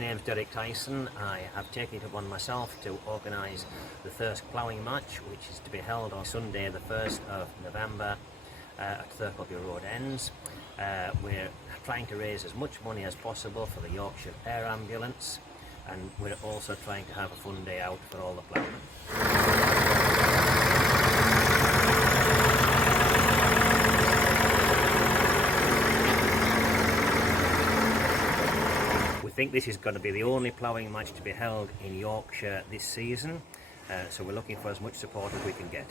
name's Tyson. I have taken it upon myself to organise the Thirsk ploughing match, which is to be held on Sunday the 1st of November at Thirsk Road Ends. We're trying to raise as much money as possible for the Yorkshire Air Ambulance, and we're also trying to have a fun day out for all the ploughmen. I think this is going to be the only ploughing match to be held in Yorkshire this season, so we're looking for as much support as we can get.